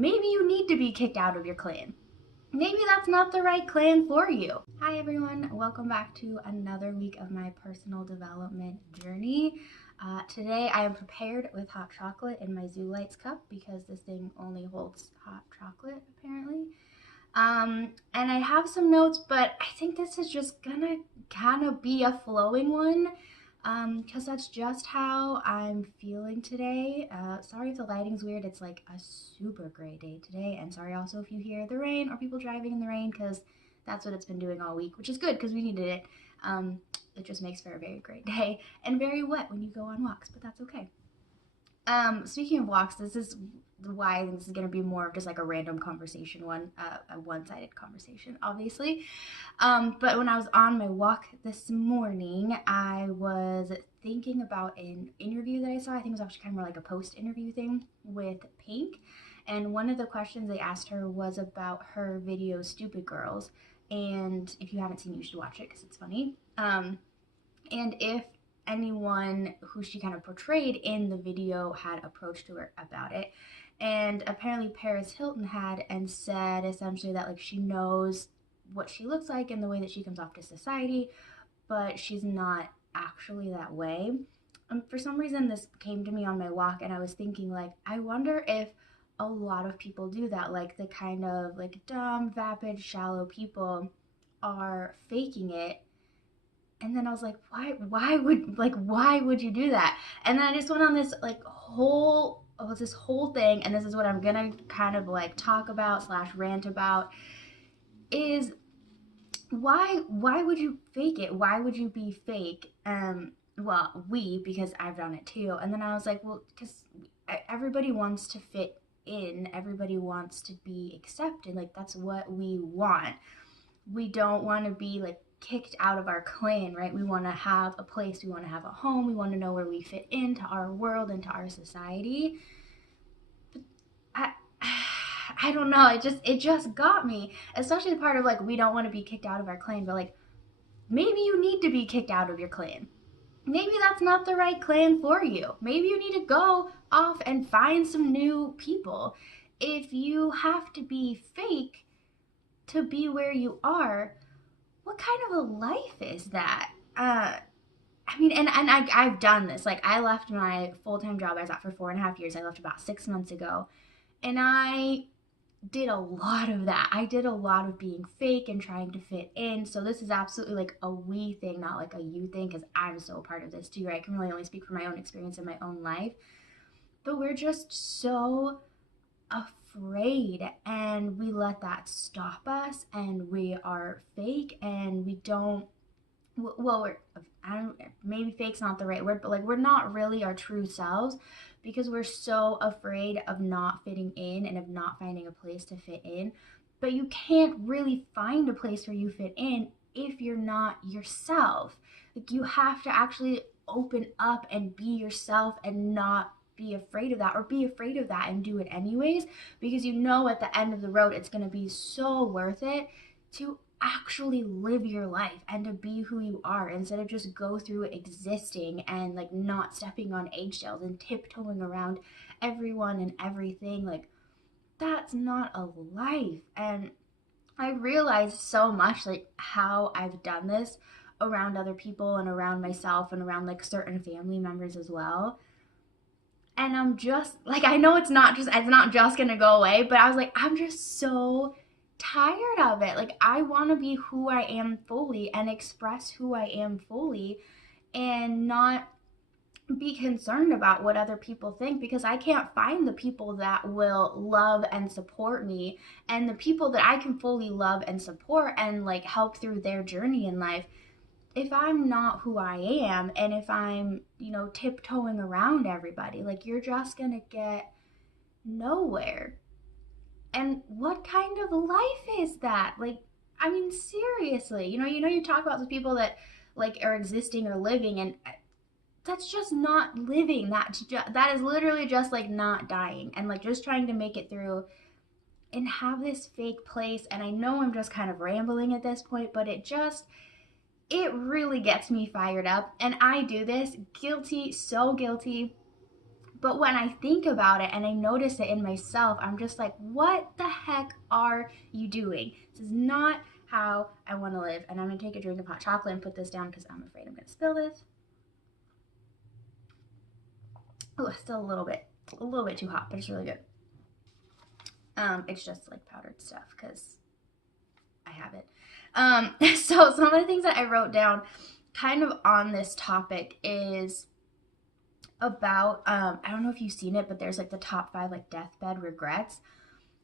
maybe you need to be kicked out of your clan. Maybe that's not the right clan for you. Hi everyone, welcome back to another week of my personal development journey. Today I am prepared with hot chocolate in my Zoo Lights cup because this thing only holds hot chocolate apparently. And I have some notes, but I think this is just gonna kind of be a flowing one because that's just how I'm feeling today. Sorry if the lighting's weird. It's like a super gray day today. And sorry also if you hear the rain or people driving in the rain because that's what it's been doing all week, which is good because we needed it. It just makes for a very great day and very wet when you go on walks, but that's okay. Speaking of walks, this is why I think this is going to be more of just like a random conversation a one-sided conversation, obviously. But when I was on my walk this morning, I was thinking about an interview that I saw. I think it was actually kind of more like a post-interview thing with Pink. And one of the questions they asked her was about her video Stupid Girls. And if you haven't seen it, you should watch it because it's funny. And if anyone who she kind of portrayed in the video had approached her about it. And apparently Paris Hilton had and said essentially that like she knows what she looks like and the way that she comes off to society, but she's not actually that way. For some reason this came to me on my walk and I was thinking like, I wonder if a lot of people do that, like the kind of like dumb, vapid, shallow people are faking it. And then I was like, why would you do that? And then I just went on this like this whole thing, and this is what I'm gonna kind of like talk about slash rant about is why would you fake it? Why would you be fake? Well, because I've done it too. And then I was like, well, because everybody wants to fit in, everybody wants to be accepted. Like that's what we want. We don't want to be like kicked out of our clan, right? We want to have a place, we want to have a home, we want to know where we fit into our world, into our society. But I, I don't know. It just got me, especially the part of like we don't want to be kicked out of our clan, but like maybe you need to be kicked out of your clan. Maybe that's not the right clan for you. Maybe you need to go off and find some new people. If you have to be fake to be where you are, what kind of a life is that? I mean, I've done this. Like, I left my full time job I was at for 4.5 years. I left about 6 months ago. And I did a lot of that. I did a lot of being fake and trying to fit in. So, this is absolutely like a we thing, not like a you thing, because I'm so a part of this too, right? I can really only speak from my own experience in my own life. But we're just so afraid and we let that stop us and we are fake and we don't well we're I don't maybe fake's not the right word, but like we're not really our true selves because we're so afraid of not fitting in and of not finding a place to fit in. But you can't really find a place where you fit in if you're not yourself. Like you have to actually open up and be yourself and not be afraid of that, or be afraid of that and do it anyways, because you know at the end of the road it's going to be so worth it to actually live your life and to be who you are instead of just go through existing and like not stepping on eggshells and tiptoeing around everyone and everything. Like that's not a life. And I realized so much like how I've done this around other people and around myself and around like certain family members as well. And I'm just like, I know it's not just gonna go away, but I was like, I'm just so tired of it. Like I want to be who I am fully and express who I am fully and not be concerned about what other people think, because I can't find the people that will love and support me, and the people that I can fully love and support and like help through their journey in life if I'm not who I am and if I'm, tiptoeing around everybody. Like you're just gonna get nowhere. And what kind of life is that? Like, I mean, seriously, you talk about the people that like are existing or living, and that's just not living. That is literally just like not dying and like just trying to make it through and have this fake place. And I know I'm just kind of rambling at this point, but it really gets me fired up. And I do this guilty, so guilty. But when I think about it and I notice it in myself, I'm just like, what the heck are you doing? This is not how I want to live. And I'm going to take a drink of hot chocolate and put this down because I'm afraid I'm going to spill this. Oh, still a little bit too hot, but it's really good. It's just like powdered stuff because I have it. So some of the things that I wrote down kind of on this topic is about, I don't know if you've seen it, but there's like the top 5 like deathbed regrets.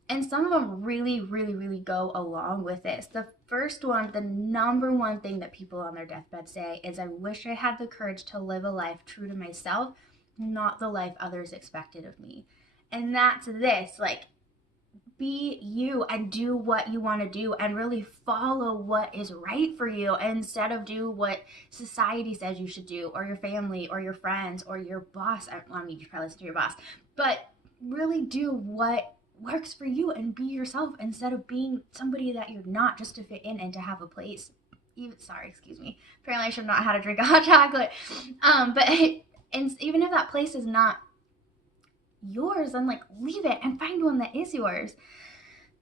And some of them really, really, really go along with this. The first one, the number one thing that people on their deathbed say is, I wish I had the courage to live a life true to myself, not the life others expected of me. And that's this, like, be you and do what you want to do and really follow what is right for you instead of do what society says you should do, or your family or your friends or your boss. I mean, you should probably listen to your boss, but really do what works for you and be yourself instead of being somebody that you're not just to fit in and to have a place. Excuse me. Apparently I should not have had a drink of hot chocolate. But even if that place is not yours, then like leave it and find one that is yours.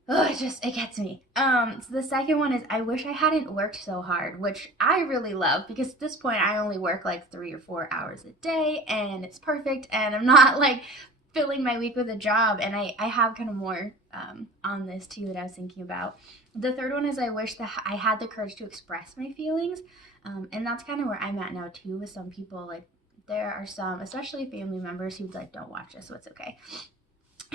Oh, it gets me. So the second one is, I wish I hadn't worked so hard, which I really love because at this point I only work like 3 or 4 hours a day and it's perfect, and I'm not like filling my week with a job. And I have kind of more on this too that I was thinking about. The third one is, I wish that I had the courage to express my feelings. And that's kind of where I'm at now too with some people. Like, there are some, especially family members who like don't watch this, so it's okay,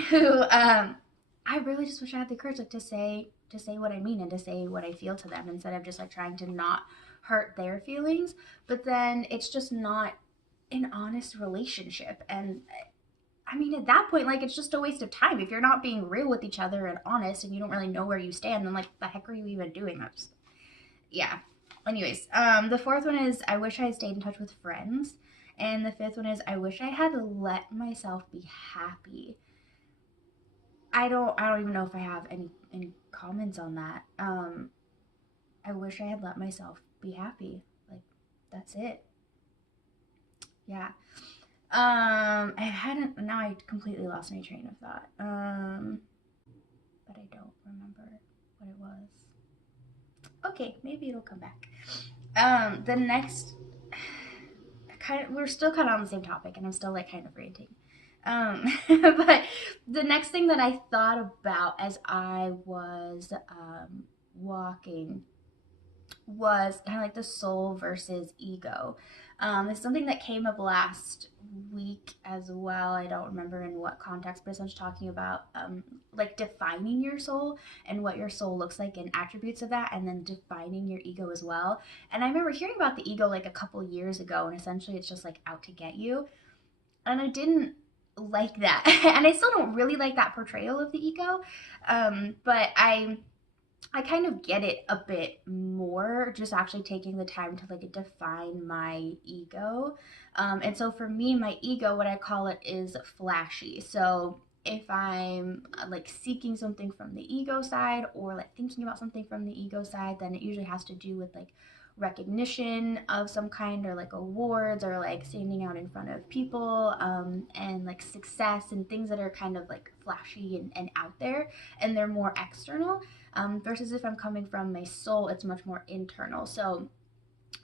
who I really just wish I had the courage like to say what I mean and to say what I feel to them instead of just like trying to not hurt their feelings. But then it's just not an honest relationship. And I mean, at that point, like, it's just a waste of time. If you're not being real with each other and honest and you don't really know where you stand, then like, the heck are you even doing? That's, yeah. Anyways, the fourth one is, I wish I had stayed in touch with friends. And the fifth one is, I wish I had let myself be happy. I don't even know if I have any comments on that. I wish I had let myself be happy. Like, that's it. Yeah. I hadn't, now I completely lost my train of thought. But I don't remember what it was. Okay, maybe it'll come back. The next, we're still kind of on the same topic, and I'm still like kind of ranting. But the next thing that I thought about as I was walking was kind of like the soul versus ego. It's something that came up last week as well. I don't remember in what context, but essentially talking about like defining your soul and what your soul looks like and attributes of that, and then defining your ego as well. And I remember hearing about the ego like a couple years ago, and essentially it's just like out to get you. And I didn't like that. And I still don't really like that portrayal of the ego. But I kind of get it a bit more, just actually taking the time to like define my ego. And so for me, my ego, what I call it, is flashy. So if I'm like seeking something from the ego side or like thinking about something from the ego side, then it usually has to do with like recognition of some kind, or like awards, or like standing out in front of people, and like success and things that are kind of like flashy and out there, and they're more external. Versus if I'm coming from my soul, it's much more internal. So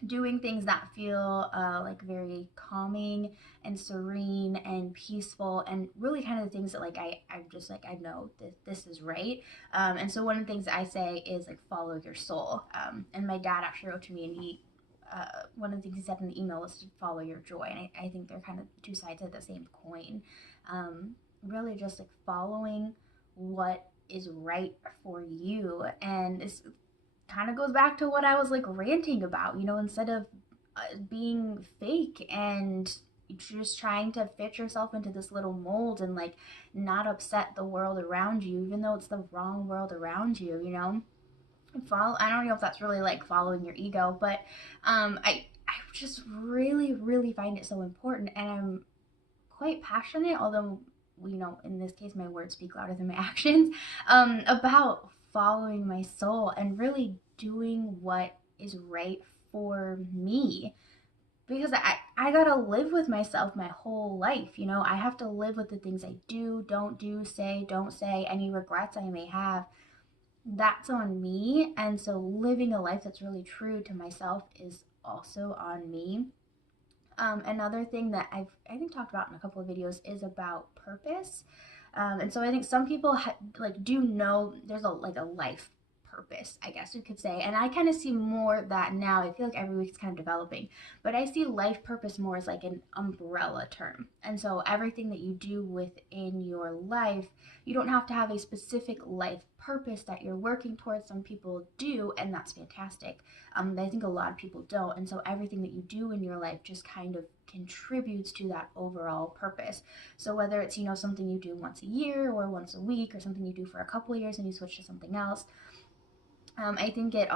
doing things that feel like very calming and serene and peaceful, and really kind of the things that like I'm just like, I know this is right. And so one of the things that I say is like, follow your soul. And my dad actually wrote to me, and he one of the things he said in the email was to follow your joy. And I think they're kind of two sides of the same coin. Really just like following what is right for you. And it's kind of goes back to what I was like ranting about, instead of being fake and just trying to fit yourself into this little mold and like not upset the world around you, even though it's the wrong world around you, I don't know if that's really like following your ego, but I just really, really find it so important, and I'm quite passionate, although in this case my words speak louder than my actions, about following my soul and really doing what is right for me. because I gotta live with myself my whole life. You know, I have to live with the things I do, don't do, say, don't say, any regrets I may have. That's on me. And so living a life that's really true to myself is also on me. Another thing that I think talked about in a couple of videos is about purpose. And so I think some people like do know there's a life purpose, I guess you could say. And I kind of see more that now. I feel like every week it's kind of developing, but I see life purpose more as like an umbrella term. And so everything that you do within your life, you don't have to have a specific life purpose that you're working towards. Some people do, and that's fantastic. I think a lot of people don't. And so everything that you do in your life just kind of contributes to that overall purpose. So whether it's, something you do once a year or once a week or something you do for a couple of years and you switch to something else, I think it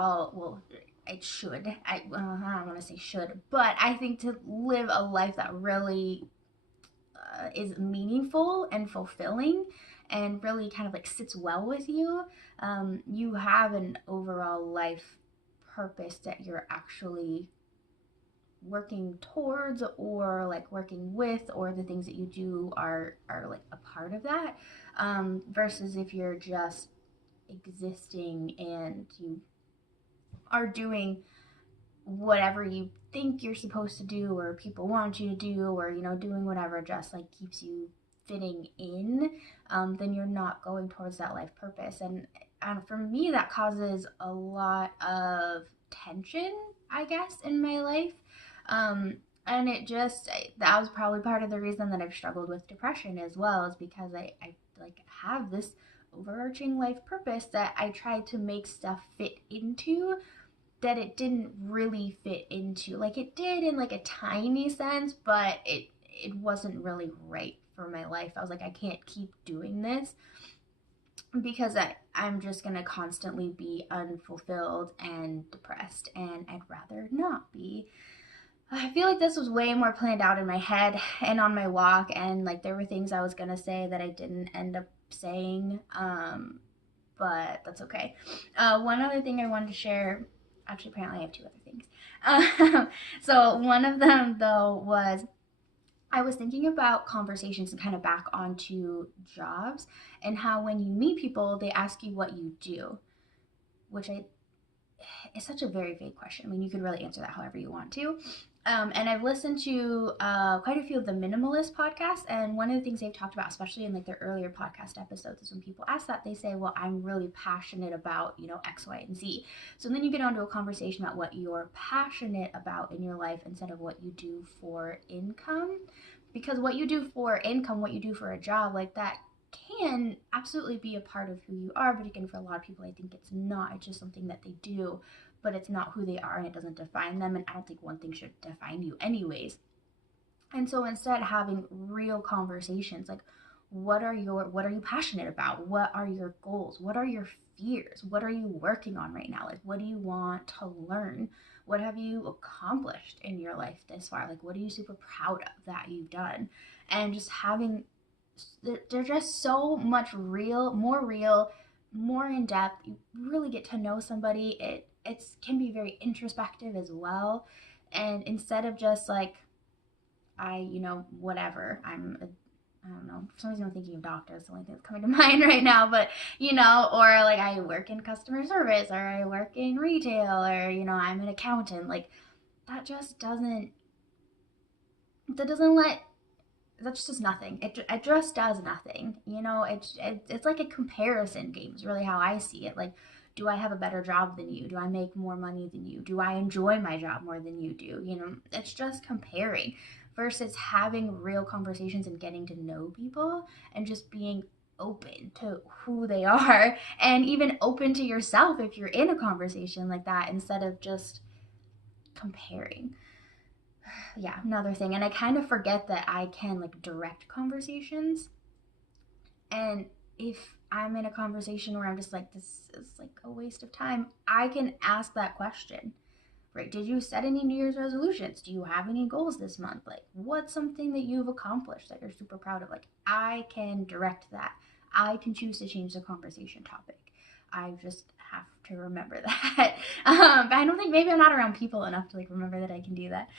should. I don't want to say should, but I think to live a life that really is meaningful and fulfilling and really kind of like sits well with you, you have an overall life purpose that you're actually working towards or like working with, or the things that you do are like a part of that, versus if you're just existing and you are doing whatever you think you're supposed to do or people want you to do, or doing whatever just like keeps you fitting in, then you're not going towards that life purpose. And for me that causes a lot of tension, I guess, in my life. And that was probably part of the reason that I've struggled with depression as well, is because I like have this overarching life purpose that I tried to make stuff fit into that it didn't really fit into. Like it did in like a tiny sense, but it wasn't really right for my life. I was like, I can't keep doing this because I'm just gonna constantly be unfulfilled and depressed, and I'd rather not be. I feel like this was way more planned out in my head and on my walk, and like there were things I was gonna say that I didn't end up saying, but that's okay. One other thing I wanted to share, actually, apparently, I have two other things. So, one of them, though, was I was thinking about conversations and kind of back onto jobs, and how when you meet people, they ask you what you do, which is such a very vague question. I mean, you could really answer that however you want to. And I've listened to quite a few of the minimalist podcasts, and one of the things they've talked about, especially in like their earlier podcast episodes, is when people ask that, they say, "Well, I'm really passionate about X, Y, and Z." So then you get onto a conversation about what you're passionate about in your life instead of what you do for income, because what you do for income, what you do for a job, like that can absolutely be a part of who you are, but again, for a lot of people, I think it's not. It's just something that they do, but it's not who they are, and it doesn't define them, and I don't think one thing should define you anyways. And so instead, having real conversations like, what are you passionate about? What are your goals? What are your fears? What are you working on right now? Like, what do you want to learn? What have you accomplished in your life this far? Like, what are you super proud of that you've done? And just having, they're just so much real, more in depth. You really get to know somebody. It can be very introspective as well. And instead of just like, whatever, I don't know. For some reason, I'm thinking of doctors. The only thing that's coming to mind right now. But, or like I work in customer service, or I work in retail, or, I'm an accountant. Like, that just doesn't, that doesn't let, that's just nothing. It just does nothing. It's like a comparison game is really how I see it. Like, do I have a better job than you? Do I make more money than you? Do I enjoy my job more than you do? It's just comparing versus having real conversations and getting to know people and just being open to who they are, and even open to yourself if you're in a conversation like that, instead of just comparing. Yeah, another thing. And I kind of forget that I can like direct conversations. And if I'm in a conversation where I'm just like, this is like a waste of time, I can ask that question. Right? Did you set any New Year's resolutions? Do you have any goals this month? Like, what's something that you've accomplished that you're super proud of? Like, I can direct that. I can choose to change the conversation topic. I just have to remember that. But I don't think, maybe I'm not around people enough to like remember that I can do that.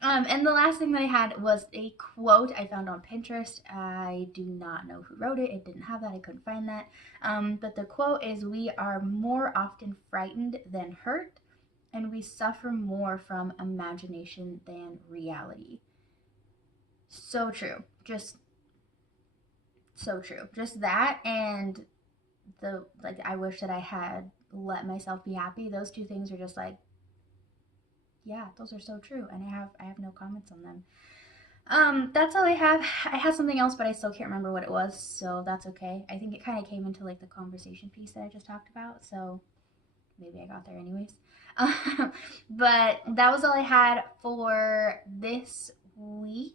And the last thing that I had was a quote I found on Pinterest. I do not know who wrote it. It didn't have that. I couldn't find that. But the quote is, "We are more often frightened than hurt, and we suffer more from imagination than reality." So true. Just so true. Just that, and the like, I wish that I had let myself be happy. Those two things are just like, yeah, those are so true, and I have no comments on them. That's all I have. I had something else, but I still can't remember what it was, so that's okay. I think it kind of came into like the conversation piece that I just talked about, so maybe I got there anyways. But that was all I had for this week.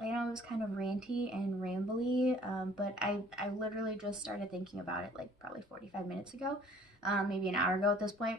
I know it was kind of ranty and rambly, but I literally just started thinking about it like probably 45 minutes ago, maybe an hour ago at this point,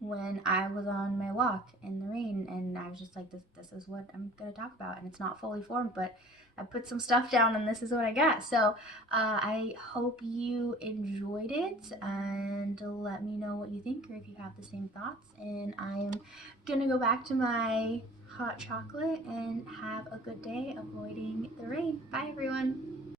when I was on my walk in the rain, and I was just like, this is what I'm gonna talk about, and it's not fully formed, but I put some stuff down, and this is what I got. So I hope you enjoyed it, and let me know what you think, or if you have the same thoughts. And I am gonna go back to my hot chocolate and have a good day avoiding the rain. Bye, everyone.